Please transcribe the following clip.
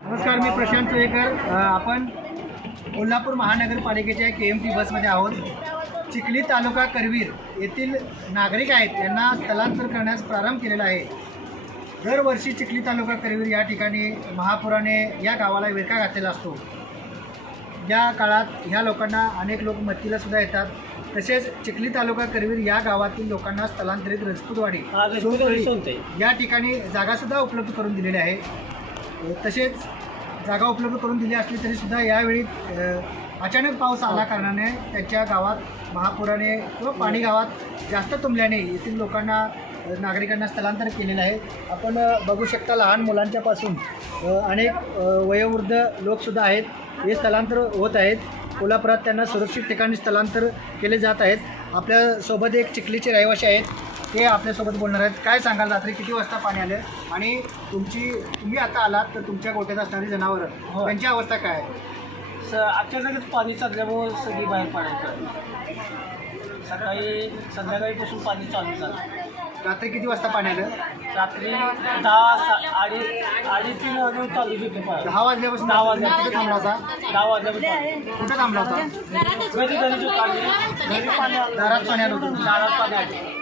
नमस्कार, मी प्रशांत चोळेकर. आपण कोल्हापूर महानगरपालिकेच्या KMT बसमध्ये आहोत. चिखली तालुका करवीर येथील नागरिक आहेत, यांना स्थलांतर करण्यास प्रारंभ केलेला आहे. दरवर्षी चिखली तालुका करवीर या ठिकाणी महापुराने या गावाला विळखा घातलेला असतो. या काळात ह्या लोकांना अनेक लोक मदतीला सुद्धा येतात. तसेच चिखली तालुका करवीर या गावातील लोकांना स्थलांतरित रजपूतवाडी या ठिकाणी जागासुद्धा उपलब्ध करून दिलेली आहे. तसेच जागा उपलब्ध करून दिली असली तरीसुद्धा यावेळी अचानक पाऊस आला कारणाने त्यांच्या गावात महापुराने किंवा पाणी गावात जास्त तुंबल्याने येथील लोकांना नागरिकांना स्थलांतर केलेलं आहे. आपण बघू शकता लहान मुलांच्यापासून अनेक वयोवृद्ध लोकसुद्धा आहेत, हे स्थलांतर होत आहेत. कोल्हापुरात त्यांना सुरक्षित ठिकाणी स्थलांतर केले जात आहेत. आपल्यासोबत एक चिखलीचे रहिवासी आहेत, ते आपल्यासोबत बोलणार आहेत. काय सांगाल, रात्री किती वाजता पाणी आलं आणि तुम्ही आता आलात तर तुमच्या गोठ्यात असणारी जनावरं त्यांची अवस्था काय आहे? अचानकच पाणी चालल्यामुळे सगळी बाहेर पाडायचं. सकाळी संध्याकाळीपासून पाणी चालू झालं. रात्री किती वाजता पाणी आलं? रात्री 10-3 वाजता चालू होतं पाणी. 10 वाजल्यापासून 10 वाजल्या कुठे थांबला होता? 10 वाजल्यापासून कुठं थांबला होता? घरी पाणी आलं. दारात पाणी आलं होतं. दारात पाणी आलं.